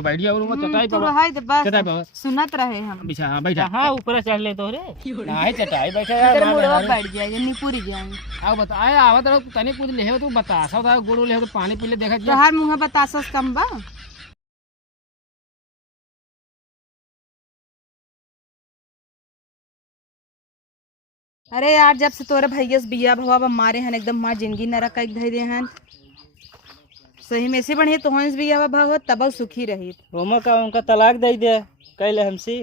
बैठिए और चटाई तो पर रहाई दे बस चटाई पर सुनत रहे हम। बिछा हाँ बैठा हाँ ऊपर चढ़ ले तो रे नहीं चटाई बैठा तेरे यार मुड़वा बैठ जाए जनी पूरी जाए। आओ बताए आवत रहो तनी कुछ ले तू बता था गुड़ ले तो पानी पी ले देखा तो हर मुँह बतासस कम बा। अरे यार जब से तोरे भैया से बिया भवा मारे हन एकदम माँ जिंदगी नरक का एक धै दे हन। सही में से बढ़िया तो हंस बिया भव तब सुखी रही। ओमा का उनका तलाक दे दे कैले हमसे।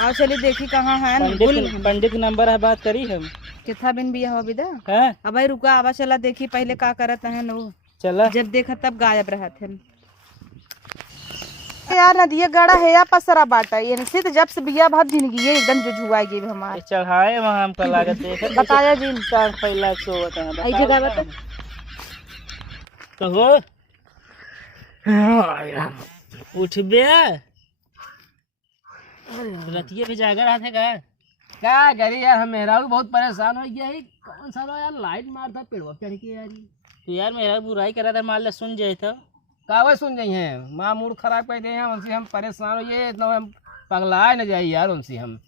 आओ चलिए देखी कहाँ है पंडित नंबर है बात करी हम कितना बिन बिया हुआ बिदा है। अब भाई रुका आवा चला देखी पहले का करत है वो चला जब देखा तब गायब रहा थे यार नदिया गड़ा है या पसरा बाटा ये निश्चित जब से बिया भाव जिंदगी एकदम जो जुआएगी हमारे चढ़ाए वहाँ हमका लागत देख बताया जी चार फैला सो होता है आई जगह बता तो हो उठ बे रतिये भी जागा रहा था क्या करी यार हम मेरा भी बहुत परेशान हो गया है कौन सा यार लाइट मारता पेड़वा पे के यार तो यार मेरा बुराई करा था मान ले सुन जाए था कावे सुन जाई हैं माँ मूड खराब कर दे हैं उनसे हम परेशान हो ये इतना हम पगलाए न जाइए यार उनसे हम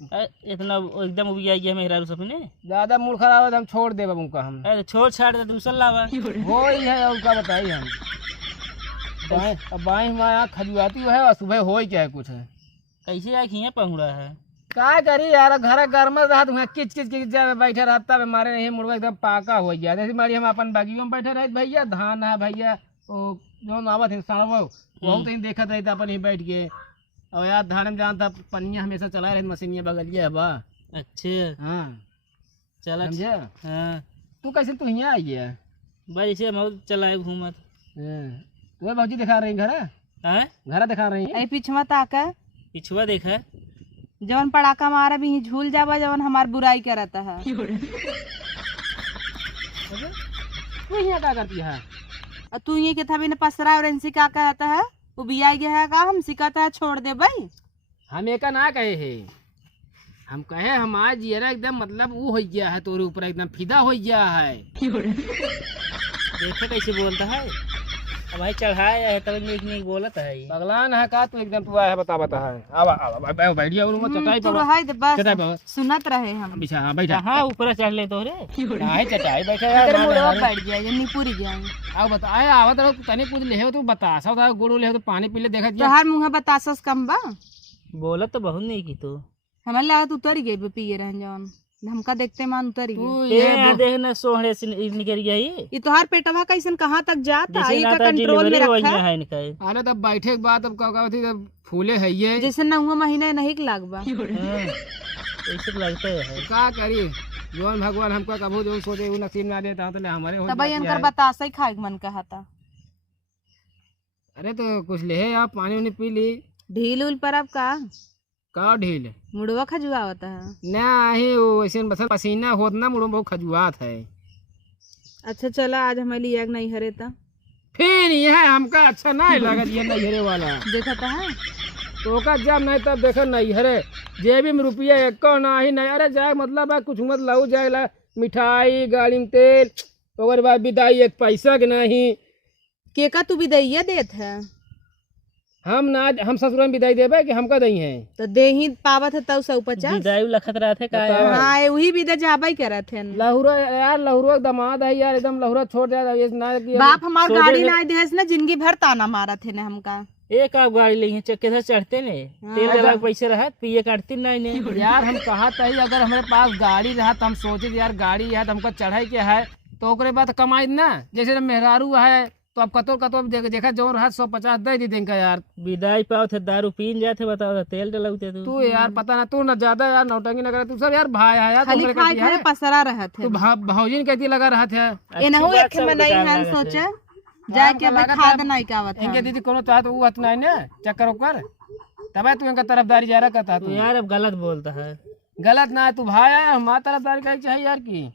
इतना एकदम उबिया गया मेरा सपने ज्यादा मूड खराब है तो हम छोड़ दे बाबू का हम अरे छोड़ छाड़ दे दूसरा लावा हो ही है और का बताइए हम बाई हमारे खजुआती है और सुबह हो ही क्या है कुछ है कैसे आके यहाँ पहुँचा है का करी यार घर घर में रहा तुम किच किच किच बैठे रहता है मारे नहीं मुड़वा एकदम पाका हो गया जैसे मारी हम अपन बागियों में बैठे रहे भैया धान है भैया वो जो आवत है साड़वा वो तो देखा रहे अपन ही बैठ के और यार धान में जानता पनिया हमेशा चला रहे मशीनिया बगलिया है बा अच्छा हाँ चला समझे हाँ तू कैसे तू यहाँ आई है भाई इसे बहुत चलाए घूमत तुम्हें भाजी दिखा रही घर है घर दिखा रही है पिछवा ताका पिछुआ देखा जवन पड़ाका मारा भी झूल जावा जवन हमार बुराई करता है तू यहाँ क्या करती है और तू ये के था भी न पसरा और इनसे क्या कहता है वो बिया गया है का हम सिखाता है छोड़ दे भाई हम एक ना कहे है हम कहे हमारा जियरा एकदम मतलब वो हो गया है तोरे ऊपर एकदम फिदा हो गया है देखे कैसे बोलता है अब भाई चढ़ाया है तब नीक नीक बोलत है बगलान है का तू एकदम तू आया बता है अब बैठिए और चटाई तो पर रहाई दे बस चटाई पर सुनत रहे हम। बिछा हाँ बैठा हाँ ऊपर चढ़ ले तो रे नहीं चटाई बैठा तेरे यार मुड़वा बैठ जाए जनी पूरी जाए। आओ बताए आवत रहो तनी कुछ ले तू बता सा गुड़ ले तो पानी पी ले देखा तो हर मुँह बतासस कम बा बोलत तो बहुत नहीं की तू हमारे लागत उतर गई पिए रह जवन हमका देखते मान उतर गई तू ये देखना सोहरे से निकल गया ये तो हर पेटवा कैसन कहाँ तक जाता है का कंट्रोल में डिलीवरी रखा है इनका अरे तब बैठे के बाद अब क्या थी तब फूले है ये जैसे नहुआ महीना नहीं लाग बा ऐसे लगता है क्या करी जोन भगवान हमको कभू जो सोचे वो नसीब ना देता तो हमारे हो तब इनकर बतासा ही खाए मन कहा था। अरे तो कुछ ले आप पानी उनी पी ली ढील उल पर अब का ढील मुड़वा खजुआ होता है नहीं वो ऐसे बस पसीना होत ना मुड़ो बहुत खजुआत है। अच्छा चला आज हमारे लिए नहीं हरे था फिर यह हमका अच्छा नहीं लगा ये नैहरे वाला देखा था तो का जब नहीं तब देखो नैहरे जेबी में रुपया एक नहीं नहीं अरे जाए मतलब है कुछ मत लाऊ जाए मिठाई गाड़ी में तेल और बाद विदाई एक पैसा के नहीं के का तू विदैया देत है हम ना हम ससुर में विदाई देवे कि हमका दई है तो दे ही पावत है तब 150 विदाई लखत रहा थे का हाँ वही विदा जाबा करे थे लहुरा यार लहुरा दमाद है यार एकदम लहुरा छोड़ दिया ये ना कि बाप हमार गाड़ी ना देस ना जिंदगी भर ताना मारा थे ने हमका एक आप गाड़ी लेंगे चक्के से चढ़ते ने तेल लगा पैसे रहा पिए काटती नहीं ने यार हम कहा था अगर हमारे पास गाड़ी रहा तो हम सोचे यार गाड़ी है तो हमको चढ़ाई के है तो ओकरे बाद कमाई ना जैसे मेहरारू है तो अब कतो कतो देखा जो रहा 150 दे दी देंगे यार विदाई पाओ थे दारू पीन जाते बताओ तेल डलाते तू यार पता ना तू ना ज्यादा यार नौटंकी ना करे तू सब यार भाई है यार खाली खाए खाए पसरा रहा थे तू भौजी ने कहती लगा रहा था एनहु एक में नहीं हन सोचे जाए के अब खाद नहीं का आवत इनके दीदी कोनो चाहत वो हत नहीं ना चक्कर ओकर तबे तू इनका तरफदारी जा रहा करता तू यार अब गलत बोलता है गलत ना तू भाई है हमारा तरफदारी कहीं चाहिए यार की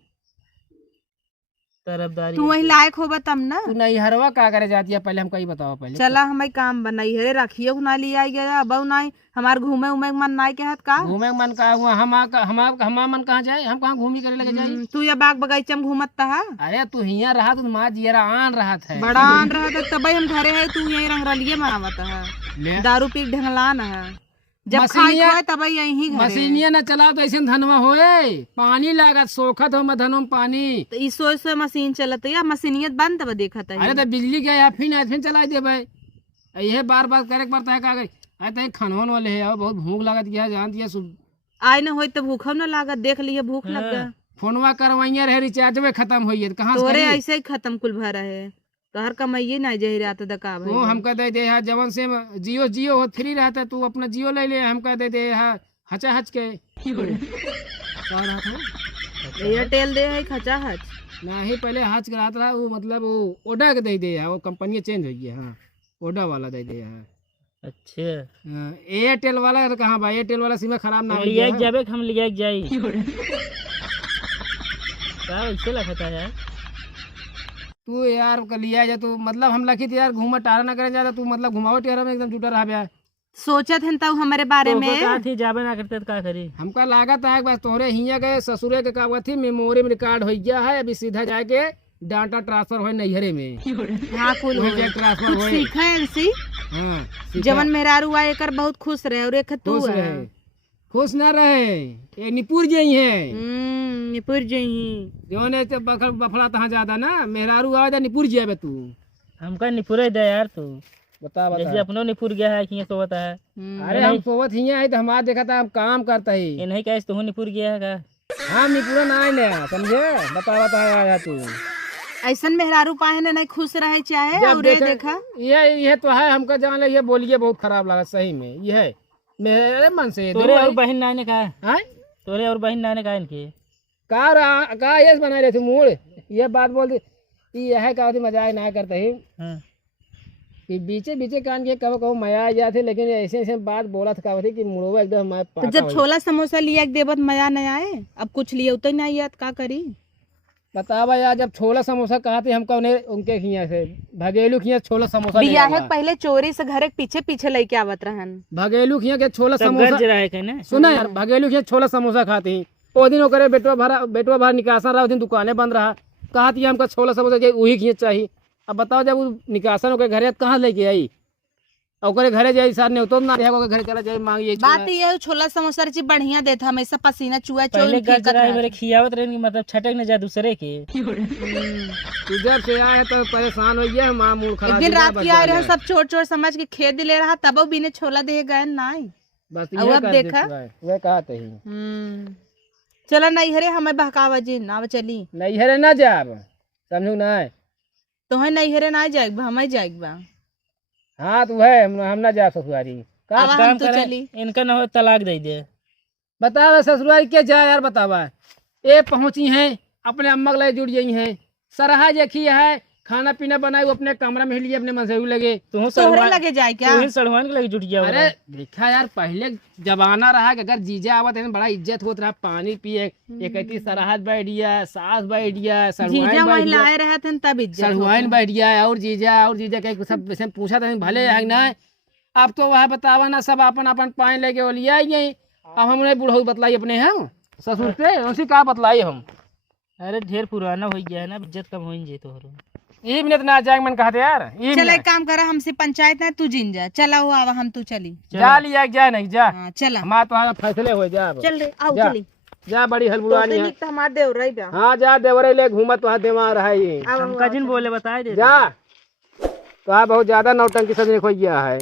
तरफदारी तू वही लायक होगा तब ना। तू नहीं हरवा का करे जाती है, पहले हमको ही बताओ पहले। चला हमारे काम बनाई हरे रखियो ना लिया गया अब नहीं हमार घूमे उमे के मन नाई के हाथ का। घूमे का मन का हुआ, हमारा मन कहाँ जाए, हम कहाँ घूमी करे लगे जाए। तू या बाग बगीचा में घूमत था। अरे तू हिया रहा तू माँ जियरा आन रहा था, बड़ा आन रहा था तब हम घरे है, तू यही रंगरलिये मनावत है, दारू पी के ढंगलान है, जब खाई खोए तब यही घरे। मशीनिया न चलाओ तो ऐसे धनवा होए, पानी लागत सोखत हो धनों में पानी। तो ई सोच मशीन चलत या मशीनियत बंद तब देखत है। अरे तो बिजली गया फिर चला दे भाई, ये बार बार करे पड़ता है। का अरे खानवन वाले है, बहुत भूख लागत गया जानती है। आय न हो तो भूख न लागत, देख लिए भूख लग गया। फोनवा करवाइया रहे, रिचार्ज में खत्म हो कहाँ तोरे ऐसे ही खत्म कुल भरा है, तो हर कमाइए ना जही रात दका भाई। वो हमका दे दे है जवन से जियो हो फ्री रहता है, तू अपना जियो ले ले, हमका दे दे है हचा हच के एयरटेल दे है खचा हच नहीं, पहले हच कराता रहा वो, मतलब वो ओडा के दे दे है, वो कंपनी चेंज हो गया। हाँ ओडा वाला दे दे है। अच्छा एयरटेल वाला कहाँ भाई, एयरटेल वाला सिम खराब ना हो लिया जाबे, हम लिया जाई क्या ऐसे लगता है यार। तू यार लिया जा तू, मतलब हम लखी थी यार घूमा टारा ना करे जाता, तू मतलब घुमाओ टेरा में एकदम जुटा रहा यार। सोचत हैं तब हमारे बारे तो में कहा थी जाबे ना करते तो क्या करी। हमका लागत है बस तोहरे हिया गए ससुरे के का थी, मेमोरी में रिकॉर्ड हो गया है, अभी सीधा जाके डाटा ट्रांसफर हो नैहरे में। हाँ कुल ट्रांसफर हो सीखा है इनसी। हाँ जवन मेहरारू आए कर बहुत खुश रहे, और एक तू खुश है रहे, खुश ना रहे, ये निपुर जई है। निपुर जही जो ने बफड़ा तहाँ ज्यादा ना, मेहरारू आवे निपुर जाबे तू। हमका निपुरे दे यार तू, बता बता जैसे अपनो निपुर गया है कि सोवत है। अरे हम सोवत हिया है तो हमारा देखा था, हम काम करता ही ये नहीं कहे तू निपुर गया है का। हम निपुरा ना आए समझे, बता बता आया तू। ऐसा मेहरारू पाए ने नहीं खुश रहे चाहे, और ये देखा ये तो है हमका जान ले, ये बोलिए बहुत खराब लगा सही में, ये है मेरे मन से। तोरे और बहन नाने का है, तोरे और बहन नाने का इनके का ये बना रहे थे मूड, ये बात बोल दी ये है का मजाक ना करते ही। कि बीचे बीचे कान के कहो मजा आ जाते, लेकिन ऐसे ऐसे बात बोला था कि मुड़वा एकदम। तो जब छोला समोसा लिया देवत मजा नहीं आए, अब कुछ लिए उतर नहीं आया का करी बतावा यार। जब छोला समोसा कहा थे हमको उनके खिया से भगेलू खिया छोला समोसा बिया है पहले चोरी से घर के पीछे पीछे लेके आवत रहन। भगेलू खिया के छोला समोसा सुना यार, भगेलू खिया छोला समोसा खाते ही ओ दिन ओकरे बेटवा भर निकासन रहा, दिन दुकानें बंद रहा, कहा थी हमका छोला समोसा वही खिया चाहिए। अब बताओ जब वो निकासन ओकरे घरे कहाँ लेके आई, ओकरे घरे जाई सार ने तो ना रहा, घरे चला जाए मांगी। बात ये छोला समोसा ची बढ़िया देता, हमेशा पसीना चुआ पहले मेरे खियावत रहे, मतलब छटक न जा दूसरे के। इधर से आए तो परेशान हो गया, मां मूड खराब। एक दिन रात की आए रहे सब चोर चोर समझ के खेद ले रहा, तब बिने छोला दे गए नहीं। बस अब देखा वे कहते ही चला नहीं हरे हमें बहकावा जी ना चली नहीं हरे ना जाब, समझू ना तो है नहीं हरे ना जाएगा, हमें जाएगा। हाँ तो है हम ना जा ससुरारी का काम करे, इनका ना हो तलाक दे दे। बतावा ससुरारी के जाए यार, बतावा ये पहुंची हैं अपने अम्मा के लिए जुड़ गई हैं, सरहा देखी है, खाना पीना बनाई अपने कमरा में लिए, अपने मजहू लगे तोहरे लगे जाए क्या, सड़वान के लगे जुट गया। अरे देखा यार पहले जमाना रहा कि अगर जीजा आवत है बड़ा इज्जत होता रहा, पानी पिए एक सरहद बैठ गया, सास बैठ गया, सड़वाइन बैठ गया, और जीजा के सब पूछा था भले है ना। अब तो वह बतावा ना सब अपन अपन पानी लेके वो लिया गई। अब हमने बुढ़ऊ बतलाई अपने हम ससुर से, उसी का बतलाई हम। अरे ढेर पुराना हो गया है ना, इज्जत कम हो जे तोहरो। ये मिनट ना जाए मन कहते यार। चल एक काम करा, हमसे पंचायत है, तू जिन जा, चला वो आवा हम तू चली जा लिया जाए नहीं जा। चला हमारा तुम्हारा फैसले हो जा, चल रे आओ जा, चली जा बड़ी हलबुलानी है तो हमार देव रही बा। हाँ जा देवरे ले घूमत वहाँ देवा रहा है ये हमका जिन बोले बताए दे जा। तो बहुत ज्यादा नौटंकी सजने खो गया है।